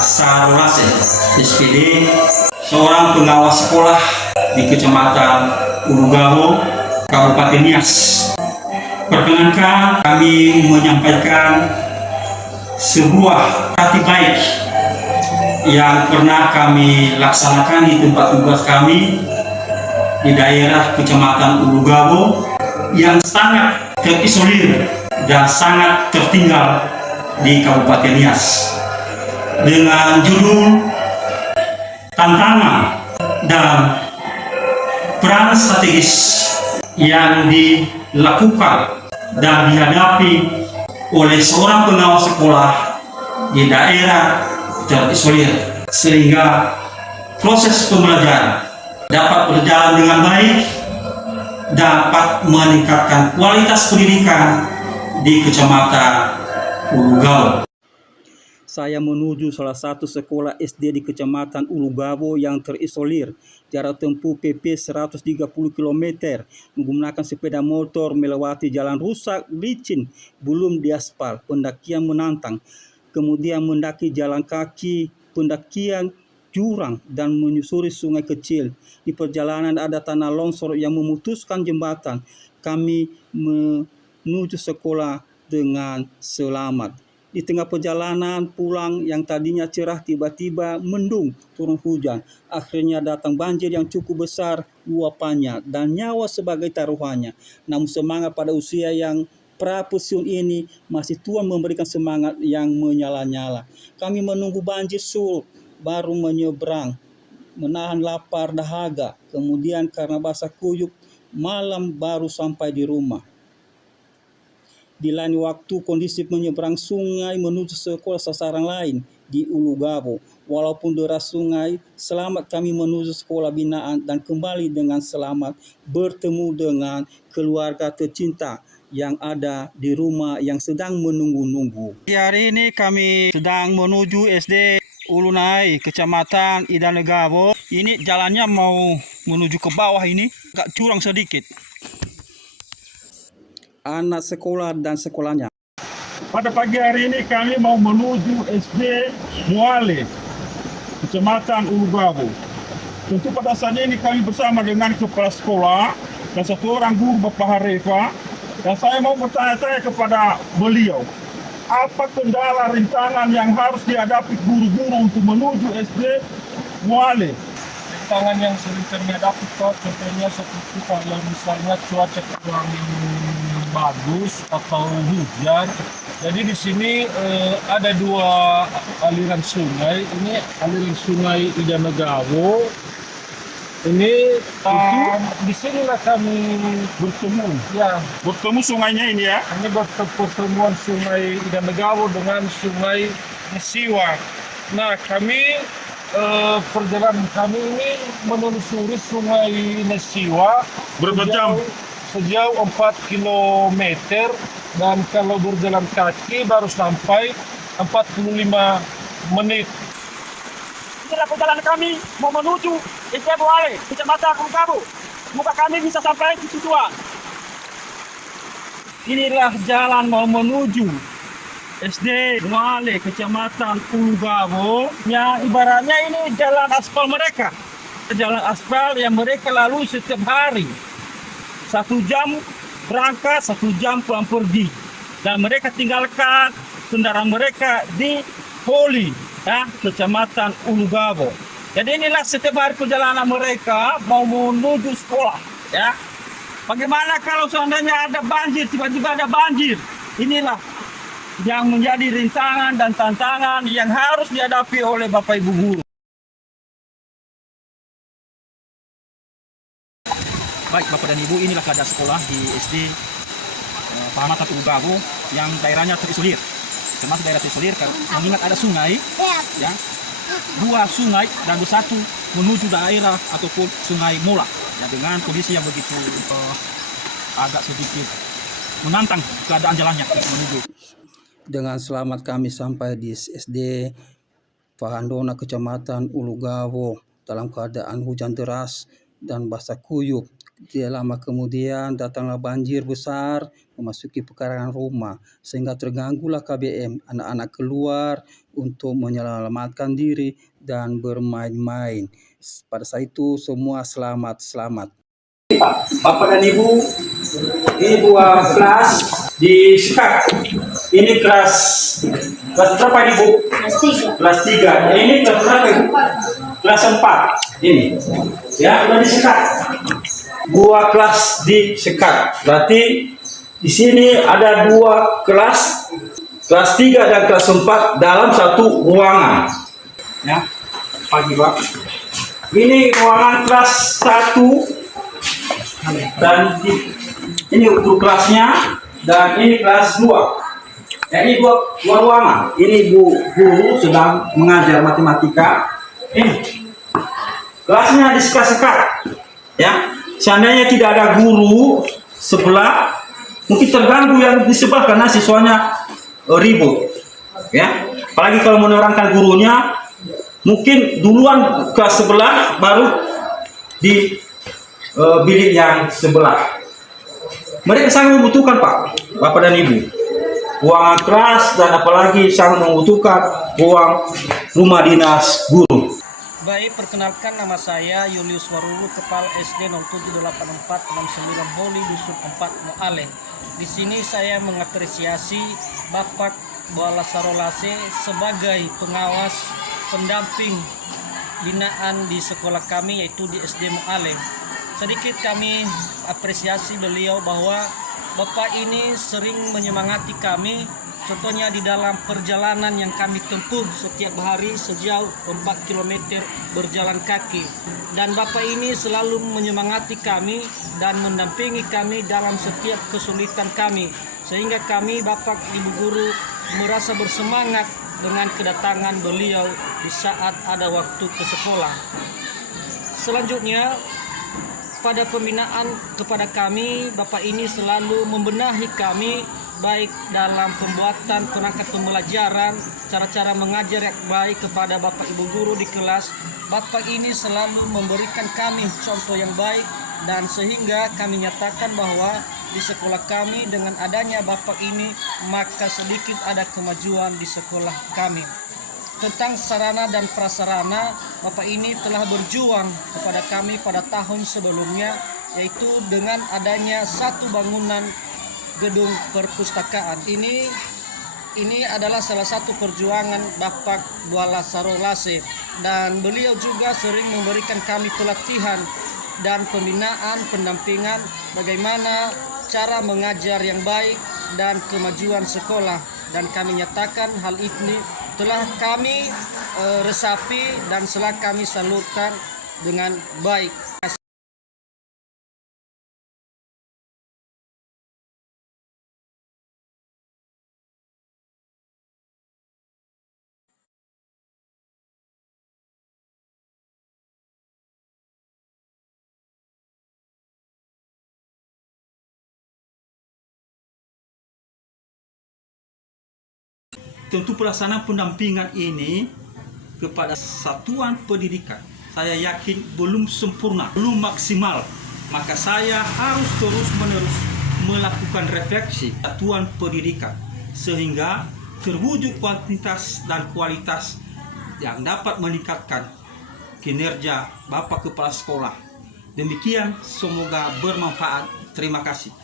Sarolase, SPD, seorang pengawas sekolah di Kecamatan Ulugabo, Kabupaten Nias. Perkenankan kami menyampaikan sebuah hati baik yang pernah kami laksanakan di tempat tugas kami di daerah Kecamatan Ulugabo yang sangat terisolir dan sangat tertinggal di Kabupaten Nias, dengan judul tantangan dan peran strategis yang dilakukan dan dihadapi oleh seorang pengawas sekolah di daerah terisolir, sehingga proses pembelajaran dapat berjalan dengan baik, dapat meningkatkan kualitas pendidikan di Kecamatan Ulugabo. Saya menuju salah satu sekolah SD di Kecamatan Ulugabo yang terisolir. Jarak tempuh PP 130 km menggunakan sepeda motor melewati jalan rusak, licin, belum diaspal, pendakian menantang. Kemudian mendaki jalan kaki, pendakian jurang dan menyusuri sungai kecil. Di perjalanan ada tanah longsor yang memutuskan jembatan. Kami menuju sekolah dengan selamat. Di tengah perjalanan pulang yang tadinya cerah tiba-tiba mendung, turun hujan. Akhirnya datang banjir yang cukup besar luapannya dan nyawa sebagai taruhannya. Namun semangat pada usia yang pra-pensiun ini masih Tuhan memberikan semangat yang menyala-nyala. Kami menunggu banjir surut baru menyeberang, menahan lapar dahaga. Kemudian karena basah kuyup malam baru sampai di rumah. Di lain waktu kondisi menyeberang sungai menuju sekolah sasaran lain di Ulugabo. Walaupun deras sungai, selamat kami menuju sekolah binaan dan kembali dengan selamat bertemu dengan keluarga tercinta yang ada di rumah yang sedang menunggu-nunggu. Hari ini kami sedang menuju SD Ulunai, Kecamatan Idanegabo. Ini jalannya mau menuju ke bawah ini, agak curang sedikit. Anak sekolah dan sekolahnya. Pada pagi hari ini kami mau menuju SD Muale, Kecamatan Ulugabo. Tentu pada saat ini kami bersama dengan kepala sekolah dan satu orang guru, Bapak Harefa. Dan saya mau bertanya-tanya kepada beliau, apa kendala rintangan yang harus dihadapi guru-guru untuk menuju SD Muale? Rintangan yang sering kami hadapi contohnya seperti kalau misalnya cuaca kurang bagus atau hujan. Jadi di sini ada dua aliran sungai. Ini aliran sungai Idanegabo. Ini di sinilah kami bertemu. Ya, bertemu sungainya ini ya. Ini pertemuan sungai Idanegabo dengan sungai Nesiwa. Nah, kami perjalanan kami ini menelusuri sungai Nesiwa. Berapa jam? Sejauh 4 km, dan kalau berjalan kaki baru sampai 45 menit. Inilah perjalanan kami mau menuju SD Muale, Kecamatan Ulugabo. Semoga kami bisa sampai di tujuan. Inilah jalan mau menuju SD Muale, Kecamatan Ulugabo. Yang ibaratnya ini jalan aspal mereka. Jalan aspal yang mereka lalui setiap hari. 1 jam berangkat, 1 jam pulang pergi. Dan mereka tinggalkan kendaraan mereka di Poli, ya, Kecamatan Ulugabo. Jadi inilah setiap hari perjalanan mereka mau menuju sekolah. Ya. Bagaimana kalau seandainya ada banjir, tiba-tiba ada banjir? Inilah yang menjadi rintangan dan tantangan yang harus dihadapi oleh Bapak Ibu guru. Baik Bapak dan Ibu, inilah keadaan sekolah di SD Pahamatan Ulugabo yang daerahnya terisolir. Termasuk daerah terisolir karena mengingat ada sungai, ya, 2 sungai dan satu menuju daerah ataupun sungai Mola, ya, dengan kondisi yang begitu agak sedikit menantang keadaan jalannya menuju. Dengan selamat kami sampai di SD Pahandona, Kecamatan Ulugabo dalam keadaan hujan deras dan basah kuyup. Tidak lama kemudian datanglah banjir besar memasuki pekarangan rumah sehingga terganggulah KBM. Anak-anak keluar untuk menyelamatkan diri dan bermain-main. Pada saat itu semua selamat. Bapak dan Ibu, ini dua kelas di Sekak. Ini kelas berapa Ibu? Kelas 3. Ini kelas berapa Ibu? Kelas 4. Ini. Ya, udah disekat. Dua kelas disekat. Berarti di sini ada dua kelas 3 dan kelas 4 dalam satu ruangan. Ya. Pagi, Pak. Ini ruangan kelas 1 dan ini untuk kelasnya, dan ini kelas 2. Ini dua ruangan. Ini guru sedang mengajar matematika. Ini kelasnya disekat-sekat. Ya, seandainya tidak ada guru sebelah, mungkin terganggu yang di sebelah karena siswanya ribut. Ya, apalagi kalau menerangkan gurunya, mungkin duluan kelas sebelah baru di bilik yang sebelah. Mereka sangat membutuhkan Pak, Bapak dan Ibu, ruangan kelas dan apalagi sangat membutuhkan ruang rumah dinas guru. Baik, perkenalkan nama saya Julius Warulu, Kepala SD 078469 Holi Dusun 4 Moale. Di sini saya mengapresiasi Bapak Boala Sarolase sebagai pengawas pendamping binaan di sekolah kami, yaitu di SD Moale. Sedikit kami apresiasi beliau bahwa Bapak ini sering menyemangati kami, contohnya di dalam perjalanan yang kami tempuh setiap hari sejauh 4 km berjalan kaki. Dan Bapak ini selalu menyemangati kami dan mendampingi kami dalam setiap kesulitan kami. Sehingga kami, Bapak Ibu Guru, merasa bersemangat dengan kedatangan beliau di saat ada waktu ke sekolah. Selanjutnya, pada pembinaan kepada kami, Bapak ini selalu membenahi kami baik dalam pembuatan perangkat pembelajaran, cara-cara mengajar yang baik kepada Bapak Ibu Guru di kelas. Bapak ini selalu memberikan kami contoh yang baik, dan sehingga kami nyatakan bahwa di sekolah kami dengan adanya Bapak ini maka sedikit ada kemajuan di sekolah kami. Tentang sarana dan prasarana, Bapak ini telah berjuang kepada kami pada tahun sebelumnya, yaitu dengan adanya satu bangunan gedung perpustakaan. Ini adalah salah satu perjuangan Bapak Boala Sarolase, dan beliau juga sering memberikan kami pelatihan dan pembinaan, pendampingan bagaimana cara mengajar yang baik dan kemajuan sekolah. Dan kami nyatakan hal ini telah kami resapi dan telah kami salurkan dengan baik. Tentu pelaksanaan pendampingan ini kepada satuan pendidikan, saya yakin belum sempurna, belum maksimal. Maka saya harus terus-menerus melakukan refleksi satuan pendidikan sehingga terwujud kuantitas dan kualitas yang dapat meningkatkan kinerja Bapak Kepala Sekolah. Demikian, semoga bermanfaat. Terima kasih.